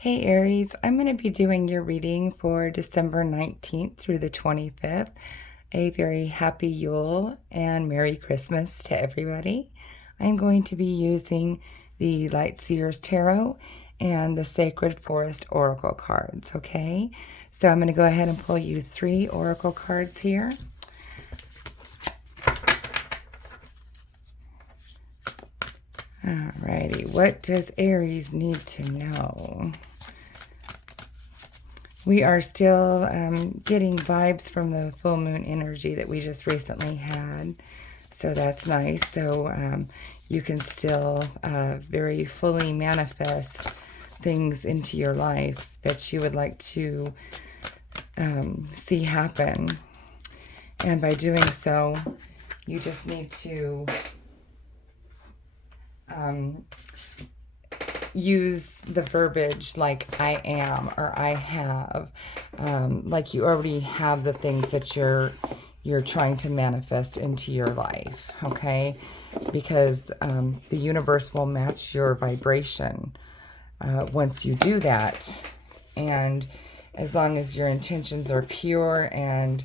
Hey Aries, I'm going to be doing your reading for December 19th through the 25th. A very happy Yule and Merry Christmas to everybody. I'm going to be using the Light Seers Tarot and the Sacred Forest Oracle cards, okay? So I'm going to go ahead and pull you 3 Oracle cards here. Alrighty, what does Aries need to know? We are still getting vibes from the full moon energy that we just recently had. So that's nice. So you can still very fully manifest things into your life that you would like to see happen. And by doing so, you just need to use the verbiage like I am or I have, like you already have the things that you're trying to manifest into your life, okay? Because the universe will match your vibration once you do that. And as long as your intentions are pure and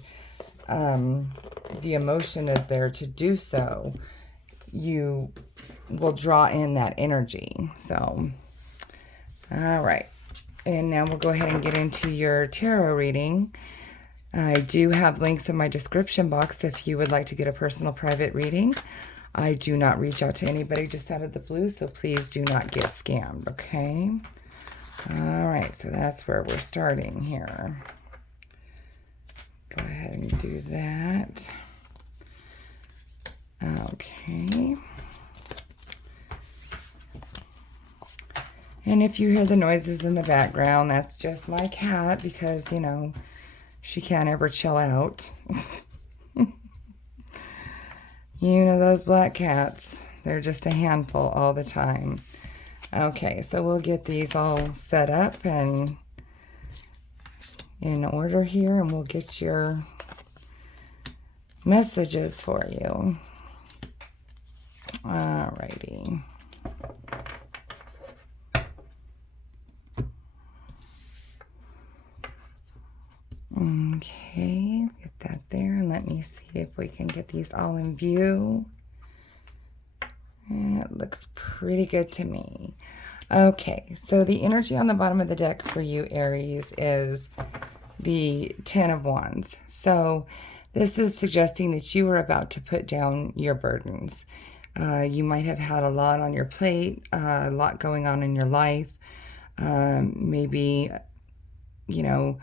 the emotion is there to do so, you will draw in that energy. So, all right. And now we'll go ahead and get into your tarot reading. I do have links in my description box if you would like to get a personal private reading. I do not reach out to anybody just out of the blue, so please do not get scammed, okay? All right, so that's where we're starting here. Go ahead and do that. Okay. And if you hear the noises in the background, that's just my cat because, you know, she can't ever chill out. You know those black cats. They're just a handful all the time. Okay, so we'll get these all set up and in order here, and we'll get your messages for you. Alrighty. Okay, get that there, and let me see if we can get these all in view. It looks pretty good to me. Okay, so the energy on the bottom of the deck for you, Aries, is the 10 of Wands. So this is suggesting that you are about to put down your burdens. You might have had a lot on your plate, a lot going on in your life. Maybe, you know,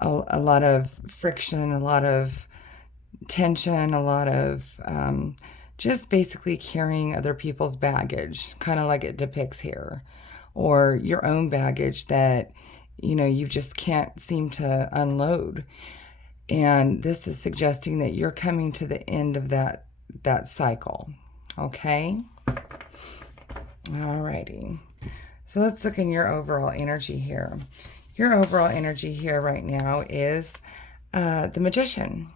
a lot of friction, a lot of tension, a lot of just basically carrying other people's baggage, kind of like it depicts here, or your own baggage that, you know, you just can't seem to unload. And this is suggesting that you're coming to the end of that cycle, okay? Alrighty. So let's look in your overall energy here. Your overall energy here right now is the Magician.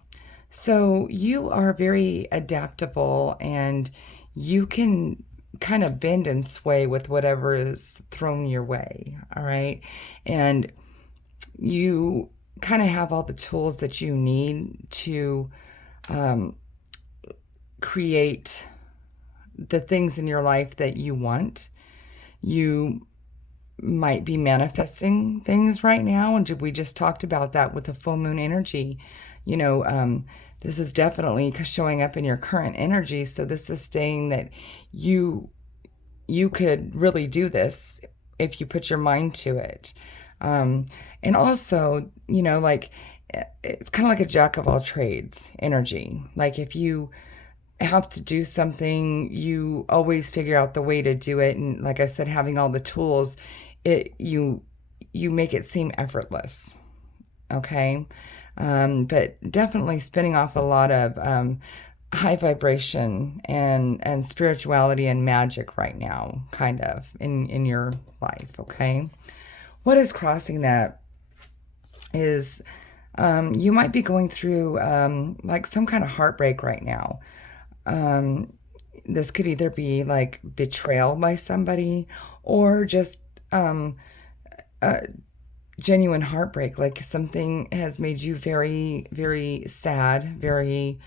So you are very adaptable and you can kind of bend and sway with whatever is thrown your way, all right? And you kind of have all the tools that you need to create the things in your life that you want. You might be manifesting things right now, and we just talked about that with the full moon energy. You know, this is definitely showing up in your current energy, so this is saying that you could really do this if you put your mind to it. And also, you know, like, it's kind of like a jack of all trades energy. Like if you have to do something, you always figure out the way to do it. And like I said, having all the tools, you make it seem effortless. Okay. But definitely spinning off a lot of high vibration and spirituality and magic right now, kind of in your life. Okay. What is crossing that is you might be going through like some kind of heartbreak right now. This could either be like betrayal by somebody or just genuine heartbreak, like something has made you very, very sad, very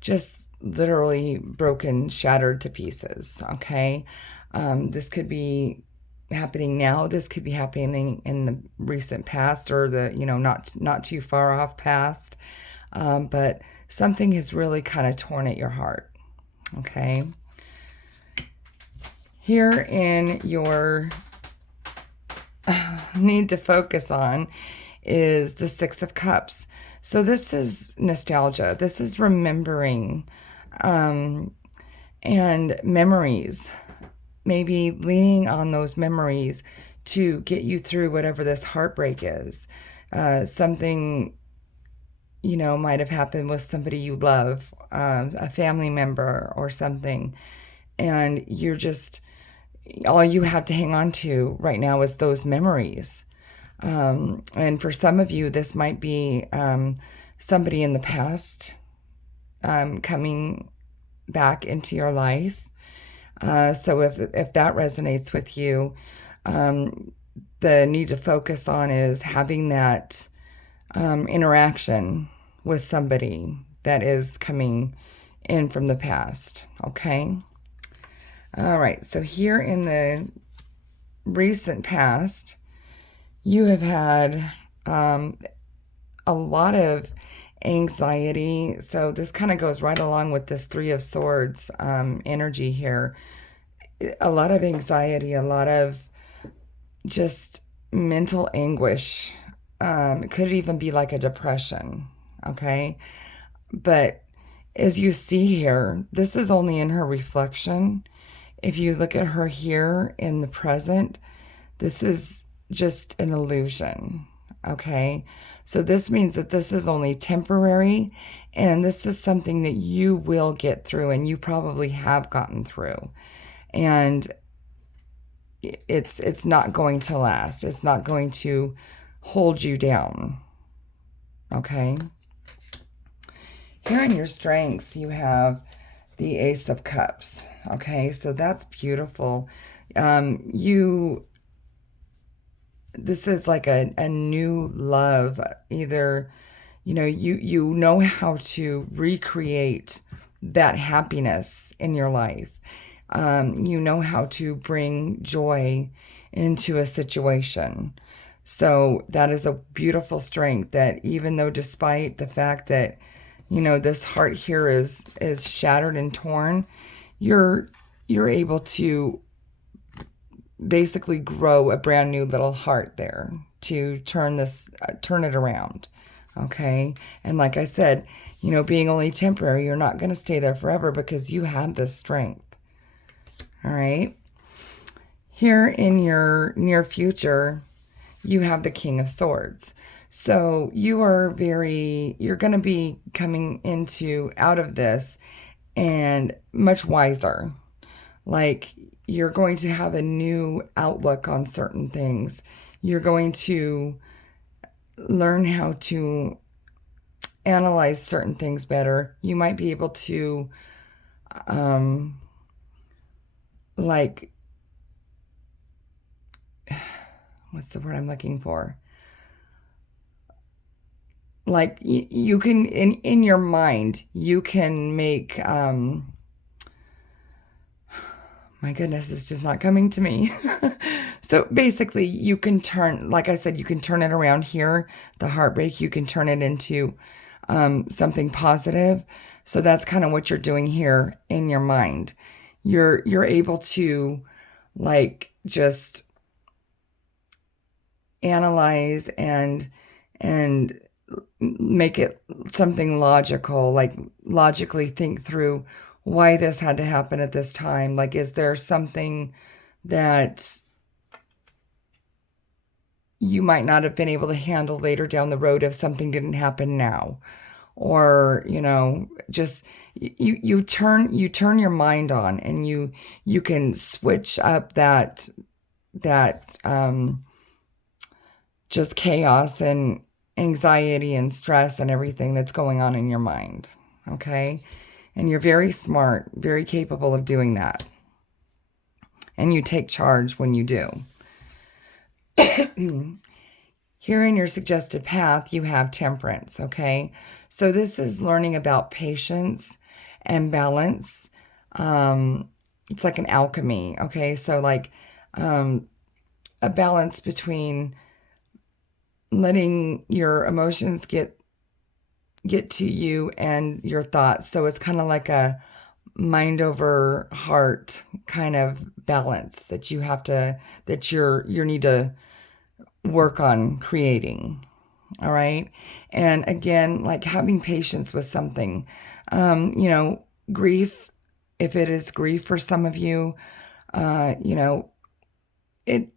just literally broken, shattered to pieces. Okay. This could be happening now. This could be happening in the recent past, or the, not too far off past. But something has really kind of torn at your heart. Okay. Here in your need to focus on is the Six of Cups. So this is nostalgia. This is remembering and memories. Maybe leaning on those memories to get you through whatever this heartbreak is. Something, might have happened with somebody you love, a family member or something. And you're just, all you have to hang on to right now is those memories. And for some of you, this might be somebody in the past coming back into your life. So if that resonates with you, the need to focus on is having that interaction with somebody that is coming in from the past. Okay. All right. So here in the recent past, you have had a lot of anxiety. So this kind of goes right along with this Three of Swords energy here. A lot of anxiety, a lot of just mental anguish. It could even be like a depression. Okay. But as you see here, this is only in her reflection. If you look at her here in the present, this is just an illusion. Okay. So this means that this is only temporary, and this is something that you will get through, and you probably have gotten through. And it's not going to last. It's not going to hold you down. Okay. Here in your strengths, you have the Ace of Cups. Okay, so that's beautiful. This is like a new love. Either, you know how to recreate that happiness in your life. You know how to bring joy into a situation. So that is a beautiful strength, that even though, despite the fact that, this heart here is shattered and torn, you're able to basically grow a brand new little heart there to turn it around. Okay. And like I said, being only temporary, you're not going to stay there forever because you have this strength. All right. Here in your near future, you have the King of Swords. So you're going to be coming out of this and much wiser. Like, you're going to have a new outlook on certain things. You're going to learn how to analyze certain things better. You might be able to, what's the word I'm looking for? Like, you can, in your mind, you can make, my goodness, it's just not coming to me. So basically, you can turn, like I said, you can turn it around here, the heartbreak, you can turn it into something positive. So that's kind of what you're doing here in your mind. You're able to, like, just analyze and make it something logical, like logically think through why this had to happen at this time. Like, is there something that you might not have been able to handle later down the road if something didn't happen now? Or, just you turn your mind on, and you can switch up that just chaos and anxiety and stress and everything that's going on in your mind. Okay. And you're very smart, very capable of doing that. And you take charge when you do. Here in your suggested path, you have temperance, okay? So this is learning about patience and balance. It's like an alchemy, okay? So like um, a balance between letting your emotions get to you and your thoughts. So it's kind of like a mind over heart kind of balance that you have to that you need to work on creating. All right. And again, like having patience with something, you know, grief, if it is grief for some of you, you know, it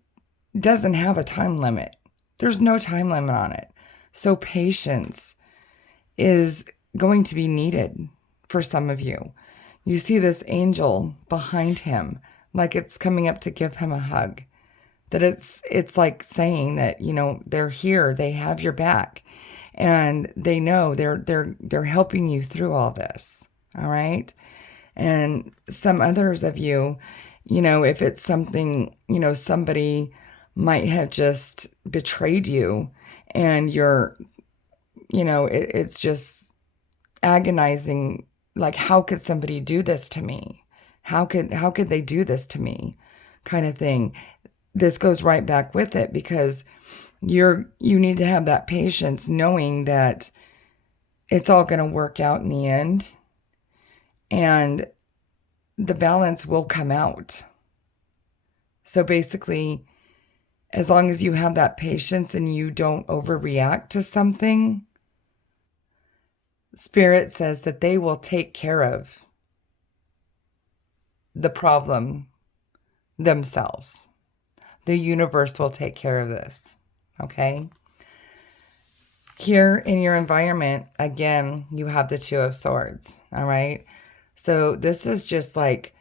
doesn't have a time limit. There's no time limit on it. So patience is going to be needed for some of you. You see this angel behind him, like it's coming up to give him a hug. That it's like saying that, you know, they're here, they have your back, and they know they're helping you through all this. All right. And some others of you, you know, if it's something, you know, somebody might have just betrayed you and you're, you know, it's just agonizing. Like, how could somebody do this to me? How could they do this to me? Kind of thing. This goes right back with it because you need to have that patience knowing that it's all going to work out in the end and the balance will come out. So basically, as long as you have that patience and you don't overreact to something, Spirit says that they will take care of the problem themselves. The universe will take care of this. Okay? Here in your environment, again, you have the Two of Swords. All right? So this is just like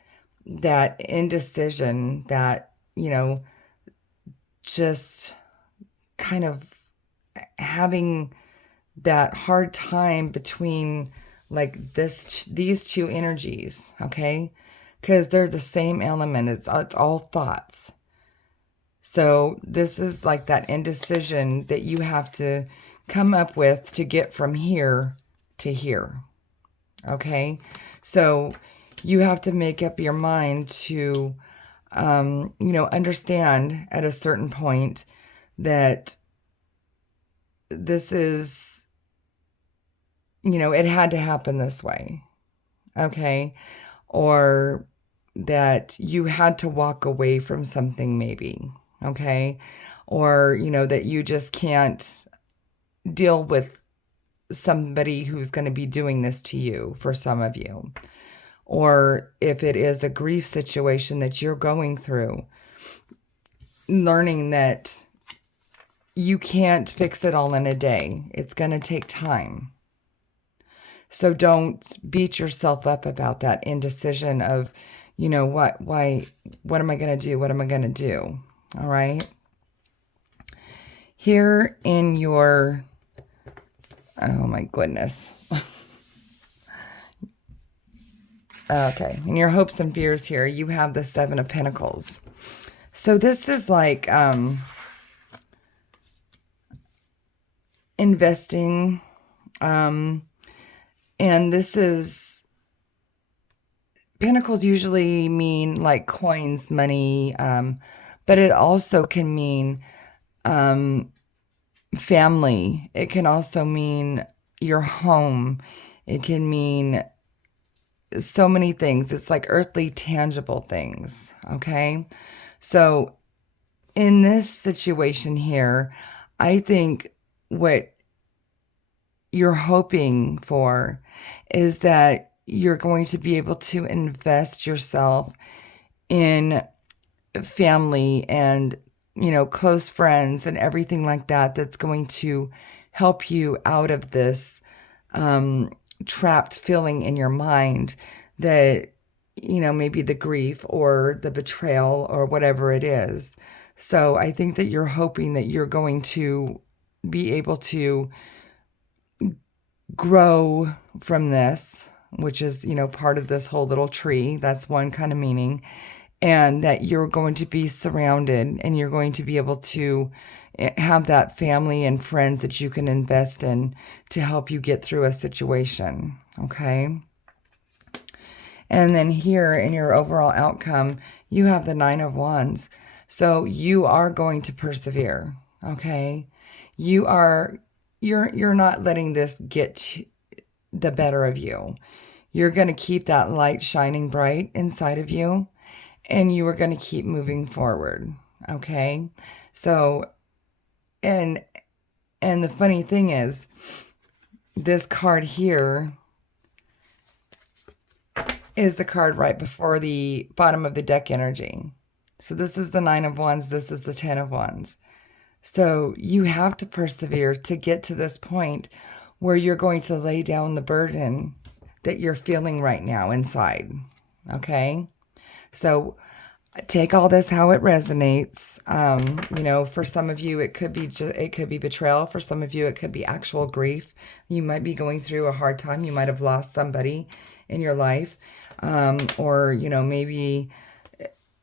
that indecision, that, you know, just kind of having that hard time between like these two energies, okay? Because they're the same element. It's all thoughts. So this is like that indecision that you have to come up with to get from here to here. Okay? So you have to make up your mind to you know, understand at a certain point that this is, you know, it had to happen this way. Okay? Or that you had to walk away from something maybe. Okay? Or, you know, that you just can't deal with somebody who's going to be doing this to you for some of you. Or if it is a grief situation that you're going through, learning that you can't fix it all in a day. It's going to take time. So don't beat yourself up about that indecision of, you know, what am I going to do? What am I going to do? All right. Here in your, oh my goodness. Okay. In your hopes and fears here, you have the Seven of Pentacles. So this is like investing. And this is, pentacles usually mean like coins, money, but it also can mean family. It can also mean your home. It can mean so many things. It's like earthly, tangible things. Okay. So in this situation here, I think what you're hoping for is that you're going to be able to invest yourself in family and, you know, close friends and everything like that, that's going to help you out of this trapped feeling in your mind that, you know, maybe the grief or the betrayal or whatever it is. So I think that you're hoping that you're going to be able to grow from this, which is, you know, part of this whole little tree. That's one kind of meaning. and that you're going to be surrounded and you're going to be able to have that family and friends that you can invest in to help you get through a situation. Okay. And then here in your overall outcome, you have the Nine of Wands. So you are going to persevere. Okay. You're not letting this get the better of you. You're going to keep that light shining bright inside of you, and you are going to keep moving forward. Okay. So, and, and the funny thing is, this card here is the card right before the bottom of the deck energy. So this is the Nine of Wands. This is the Ten of Wands. So you have to persevere to get to this point where you're going to lay down the burden that you're feeling right now inside. Okay. So take all this how it resonates. For some of you, it could be betrayal. For some of you, it could be actual grief. You might be going through a hard time. You might have lost somebody in your life. Or maybe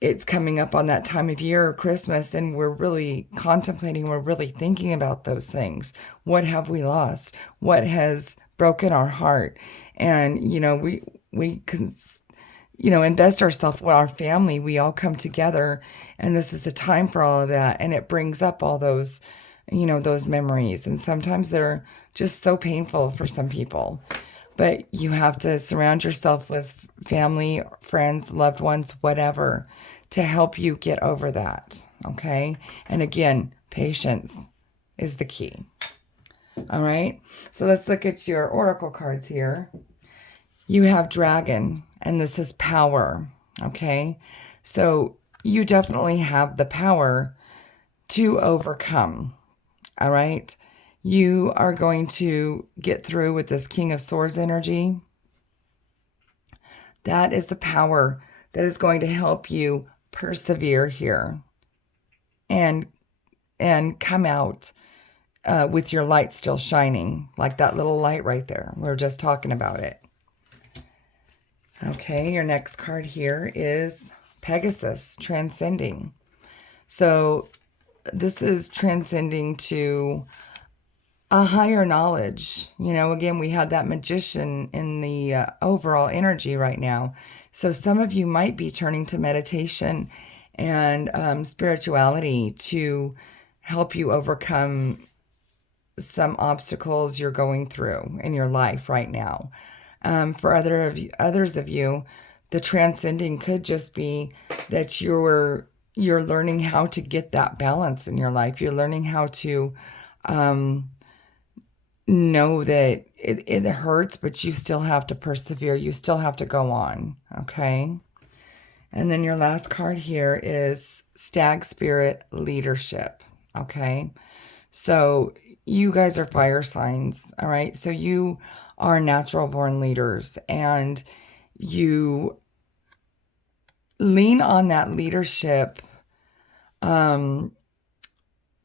it's coming up on that time of year, Christmas, and we're really contemplating, we're really thinking about those things. What have we lost? What has broken our heart? And, we can, invest ourselves with our family. We all come together, and this is a time for all of that. And it brings up all those, those memories. And sometimes they're just so painful for some people. But you have to surround yourself with family, friends, loved ones, whatever, to help you get over that. Okay. And again, patience is the key. All right. So let's look at your oracle cards here. You have Dragon, and this is power. Okay. So you definitely have the power to overcome. All right. You are going to get through with this King of Swords energy. That is the power that is going to help you persevere here and come out with your light still shining, like that little light right there. We were just talking about it. Okay, your next card here is Pegasus, transcending. So this is transcending to a higher knowledge. Again, we had that magician in the overall energy right now. So some of you might be turning to meditation and spirituality to help you overcome some obstacles you're going through in your life right now. For others of you, the transcending could just be that you're learning how to get that balance in your life. You're learning how to know that it hurts, but you still have to persevere. You still have to go on. Okay. And then your last card here is Stag Spirit, leadership. Okay. So you guys are fire signs. All right. So you are natural born leaders, and you lean on that leadership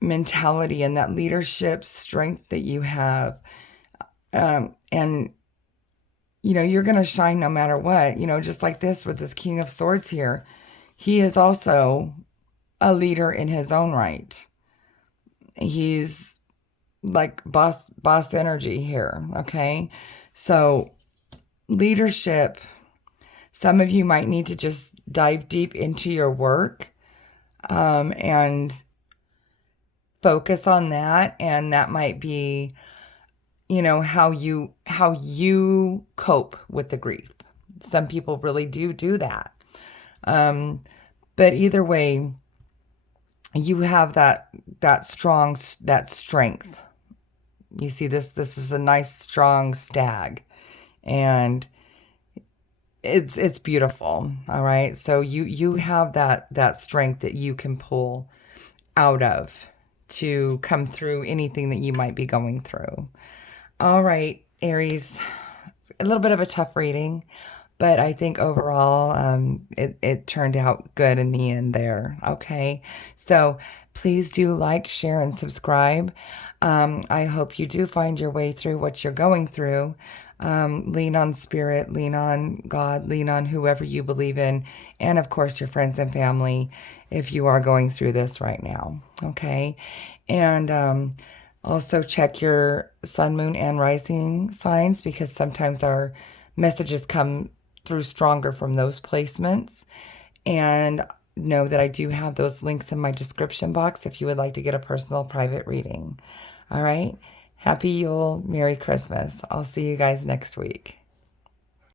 mentality and that leadership strength that you have. And you're going to shine no matter what, just like this with this King of Swords here. He is also a leader in his own right. He's like boss energy here. Okay. So leadership, some of you might need to just dive deep into your work, and focus on that. And that might be, how you cope with the grief. Some people really do that. But either way, you have that strength. You see, this is a nice, strong stag, and it's beautiful. All right. So you have that strength that you can pull out of to come through anything that you might be going through. All right, Aries, a little bit of a tough reading, but I think overall it turned out good in the end there. Okay, so please do like, share, and subscribe. I hope you do find your way through what you're going through. Lean on spirit, lean on God, lean on whoever you believe in, and of course, your friends and family if you are going through this right now. Okay. And also check your sun, moon, and rising signs because sometimes our messages come through stronger from those placements. And know that I do have those links in my description box if you would like to get a personal private reading. All right. Happy Yule, Merry Christmas. I'll see you guys next week.